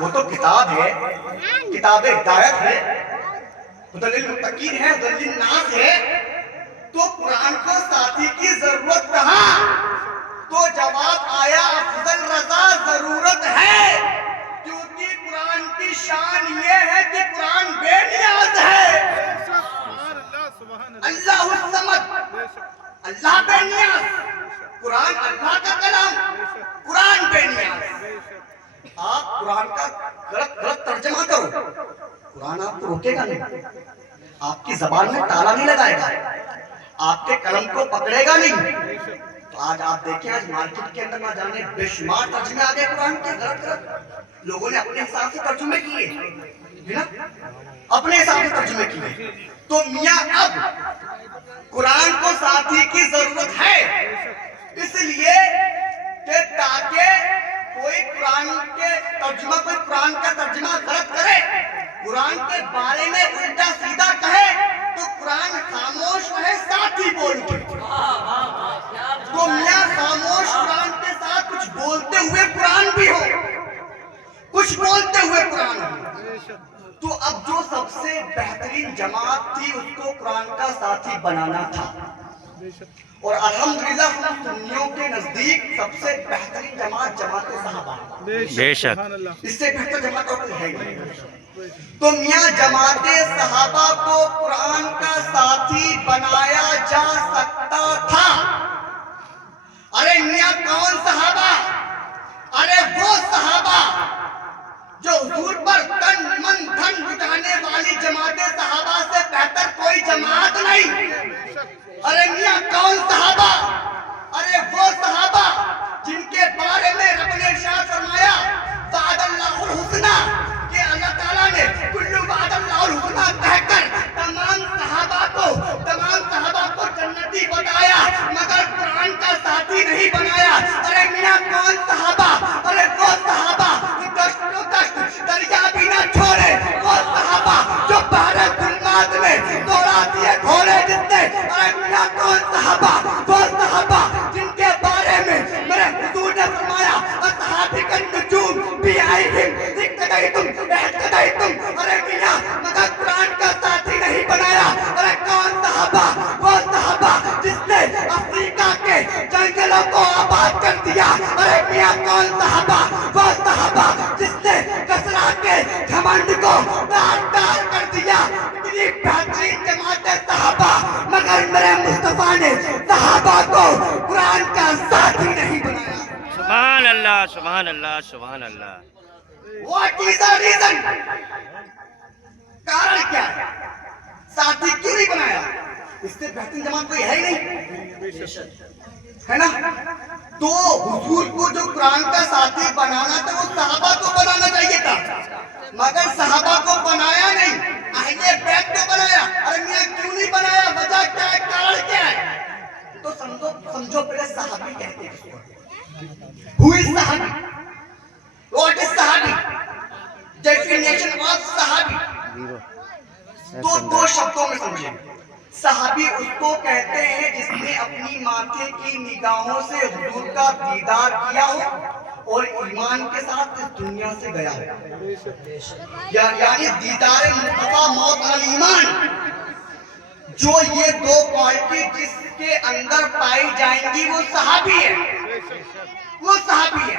وہ تو کتاب ہے، کتاب ہدایت ہے، ہدی للمتقین ہے، ہدی للناس ہے، تو قرآن کو ساتھی کی ضرورت کہاں؟ تو جواب آیا افضل رضا ضرورت ہے، کیونکہ قرآن کی شان یہ ہے کہ قرآن بے نیاز ہے۔ اللہ الصمد، اللہ بے نیاز، قرآن اللہ کا کلام، قرآن بے نیاز۔ آپ قرآن کا غلط ترجمہ کرو، قرآن آپ کو روکے گا نہیں، آپ کی زبان میں تالا نہیں لگائے گا، آپ کے قلم کو پکڑے گا نہیں۔ تو آج آپ دیکھیں، آج مارکیٹ کے اندر نہ جانے بے شمار ترجمے آگے قرآن کے غلط لوگوں نے اپنے حساب سے ترجمے کیے، اپنے حساب سے ترجمے کیے۔ تو میاں اب قرآن کو ساتھی کی ضرورت ہے، اس لیے کہ تاکہ کوئی قرآن کا ترجمہ غلط کرے، قرآن کے بارے میں الٹا سیدھا کہے، تو قرآن خاموش رہے، ساتھی بول کے۔ تو میاں خاموش قرآن کے ساتھ کچھ بولتے ہوئے قرآن بھی ہو، کچھ بولتے ہوئے قرآن ہو۔ تو اب جو سب سے بہترین جماعت تھی اس کو قرآن کا ساتھی بنانا تھا، اور الحمدللہ ہم سنیوں کے نزدیک سب سے بہترین جماعت جماعت صحابہ ہے۔ بے شک اس سے بہتر جماعت اور کوئی ہے نہیں۔ تو میاں جماعت صحابہ کو قرآن کا ساتھی بنایا جا سکتا تھا۔ ارے میاں کون صحابہ؟ ارے وہ صحابہ جو حضور پر تن من دھن لٹانے والی جماعت صحابہ سے بہتر کوئی جماعت نہیں۔ ارے میاں کون صحابہ؟ ارے وہ صحابہ جن کے بارے میں رب نے ارشاد فرمایا وعد اللہ الحسنہ، کہ اللہ تعالیٰ نے کلو وعد اللہ الحسنہ کہہ کر تمام صحابہ کو جنتی بتایا، مگر قرآن کا ساتھی نہیں بنایا۔ ارے میاں کون صحابہ؟ ارے وہ صحابہ جو دشت دریا بھی نہ چھوڑے، وہ صحابہ جو بحر ظلمات میں دوڑا دیے گھوڑے جتنے۔ ارے میاں کون صحابہ؟ وہ صحابہ جن کے بارے میں میرے حضور نے فرمایا اصحابک النجوم بیائہم اقتدیتم اہتدیتم۔ ارے میاں مگر قرآن کا ساتھی نہیں بنایا۔ ارے کون صحابہ؟ وہ صحابہ جس نے افریقہ کے جنگلوں کو آباد کر دیا۔ ارے میاں کون صحابہ؟ وہ صحابہ جس نے کسرا کے گھمنڈ کو تار تار کر دیا۔ اتنی بہترین جماعت صحابہ، مگر میرے مصطفیٰ نے صحابہ کو قرآن کا ساتھی نہیں بنایا۔ سبحان اللہ، سبحان اللہ، سبحان اللہ۔ What is the reason؟ کارن کیا ہے؟ ساتھی کیوں نہیں بنایا؟ اس سے بہترین جماعت کوئی ہے ہی نہیں، ہے نا؟ تو حضور کو جو قرآن کا ساتھی بنانا تھا وہ صحابہ کو بنانا چاہیے تھا، مگر صحابہ کو بنایا نہیں، اہل بیت کو بنایا۔ ارے میاں کیوں نہیں بنایا؟ وجہ کیا ہے؟ کارن کیا ہے؟ تو سمجھو پہلے صحابی کہتے ہیں۔ Who is صحابی؟ What is صحابی؟ Definition of صحابی تو دو شبدوں میں سمجھیں۔ صحابی اس کو کہتے ہیں جس نے اپنی ماتھے کی نگاہوں سے حضور کا دیدار کیا ہو اور ایمان کے ساتھ اس دنیا سے گیا ہو، یعنی دیدار مصطفیٰ موت علی ایمان۔ جو یہ دو کوالٹی جس کے اندر پائی جائیں گی وہ صحابی ہے، وہ صحابی ہے۔